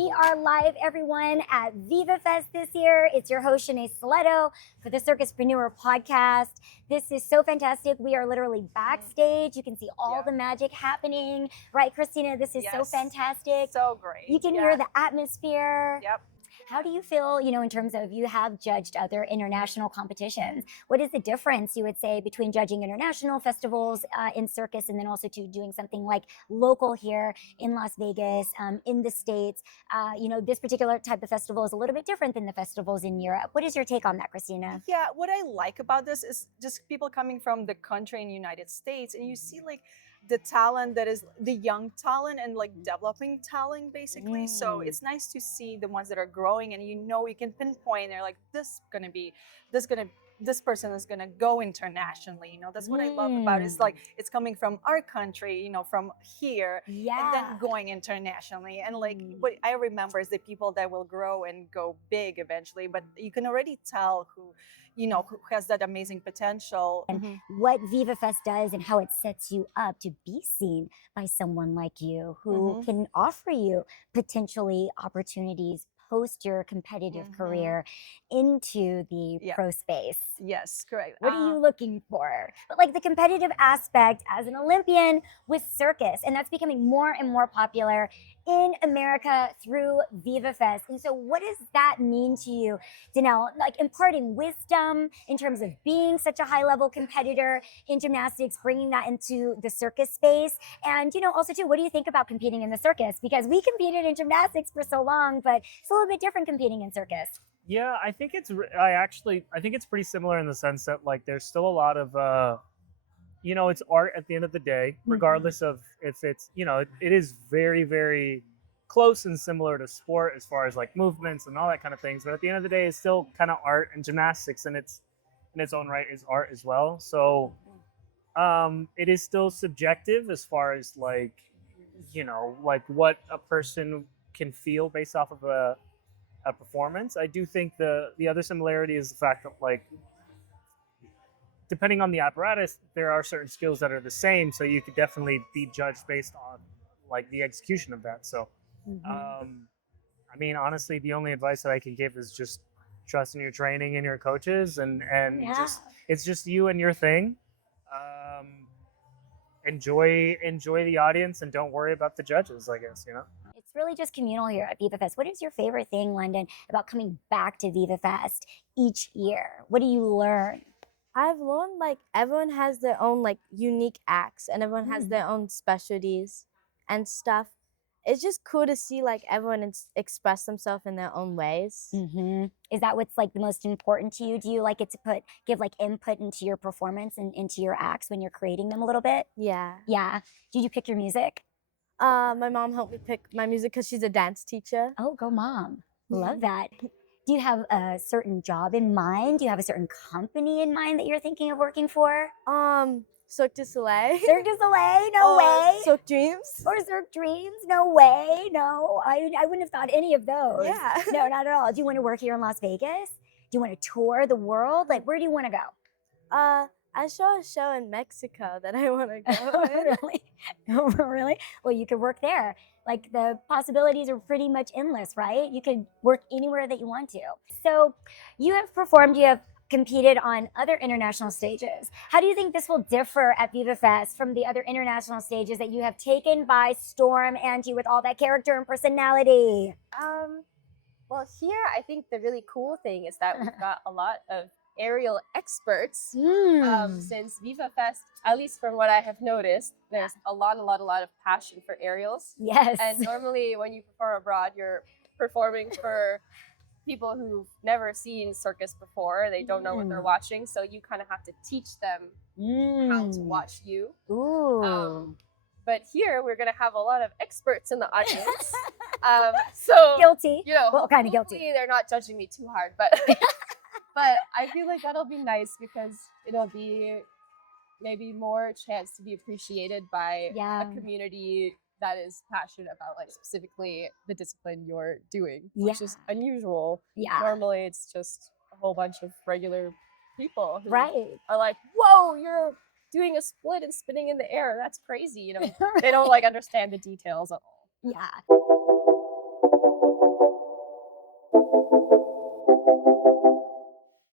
We are live, everyone, at Viva Fest this year. It's your host, Shanae Stiletto, for the Circuspreneur Podcast. This is so fantastic. We are literally backstage. You can see all the magic happening. Right, Kristina? This is so fantastic. So great. You can hear the atmosphere. Yep. How do you feel, in terms of you have judged other international competitions? What is the difference, you would say, between judging international festivals in Circus and then also to doing something like local here in Las Vegas, in the States? This particular type of festival is a little bit different than the festivals in Europe. What is your take on that, Kristina? Yeah, what I like about this is just people coming from the country in the United States, and you see like the talent that is the young talent and like developing talent basically. So it's nice to see the ones that are growing, and you can pinpoint. They're like, this person is gonna go internationally. That's what I love about it. It's like it's coming from our country, from here, and then going internationally. And like what I remember is the people that will grow and go big eventually. But you can already tell who has that amazing potential. And what Viva Fest does and how it sets you up to be seen by someone like you who can offer you potentially opportunities post your competitive career into the pro space. Yes, correct. What are you looking for? But like the competitive aspect as an Olympian with Circus, and that's becoming more and more popular in America through Viva Fest. And so what does that mean to you, Danell? Like imparting wisdom in terms of being such a high-level competitor in gymnastics, bringing that into the circus space. And, also too, what do you think about competing in the circus? Because we competed in gymnastics for so long, but it's a little bit different competing in circus. Yeah, I think it's pretty similar in the sense that like there's still a lot of it's art at the end of the day, regardless of if it's it is very, very close and similar to sport as far as like movements and all that kind of things. But at the end of the day, it's still kind of art, and gymnastics in its own right is art as well. So it is still subjective as far as like like what a person can feel based off of a performance. I do think the other similarity is the fact that like depending on the apparatus, there are certain skills that are the same, so you could definitely be judged based on like the execution of that. So I mean, honestly, the only advice that I can give is just trust in your training and your coaches, and just it's just you and your thing. Enjoy the audience and don't worry about the judges, I guess. It's really just communal here at Viva Fest. What is your favorite thing, London, about coming back to Viva Fest each year? What do you learn? I've learned like everyone has their own like unique acts, and everyone has their own specialties and stuff. It's just cool to see like everyone express themselves in their own ways. Is that what's like the most important to you? Do you like it to give like input into your performance and into your acts when you're creating them a little bit? Yeah. Yeah. Did you pick your music? My mom helped me pick my music because she's a dance teacher. Oh, go mom. Love that. Do you have a certain job in mind? Do you have a certain company in mind that you're thinking of working for? Cirque du Soleil. Cirque du Soleil? No way. Cirque Dreams. Or Cirque Dreams? No way. No, I wouldn't have thought any of those. Yeah. No, not at all. Do you want to work here in Las Vegas? Do you want to tour the world? Like, where do you want to go? I saw a show in Mexico that I want to go. Really? Really? Well, you could work there. Like the possibilities are pretty much endless, right? You could work anywhere that you want to. So you have competed on other international stages. How do you think this will differ at Viva Fest from the other international stages that you have taken by storm, Angie, with all that character and personality? Well, here I think the really cool thing is that we've got a lot of aerial experts. Since Viva Fest, at least from what I have noticed, there's a lot of passion for aerials. Yes. And normally when you perform abroad, you're performing for people who've never seen circus before. They don't know what they're watching, so you kind of have to teach them how to watch you. Ooh. But here we're going to have a lot of experts in the audience. So guilty. Well, kind of guilty. They're not judging me too hard, but but I feel like that'll be nice because it'll be maybe more chance to be appreciated by a community that is passionate about like specifically the discipline you're doing, which is unusual. Normally it's just a whole bunch of regular people who are like, whoa, you're doing a split and spinning in the air. That's crazy. They don't like understand the details at all. Yeah.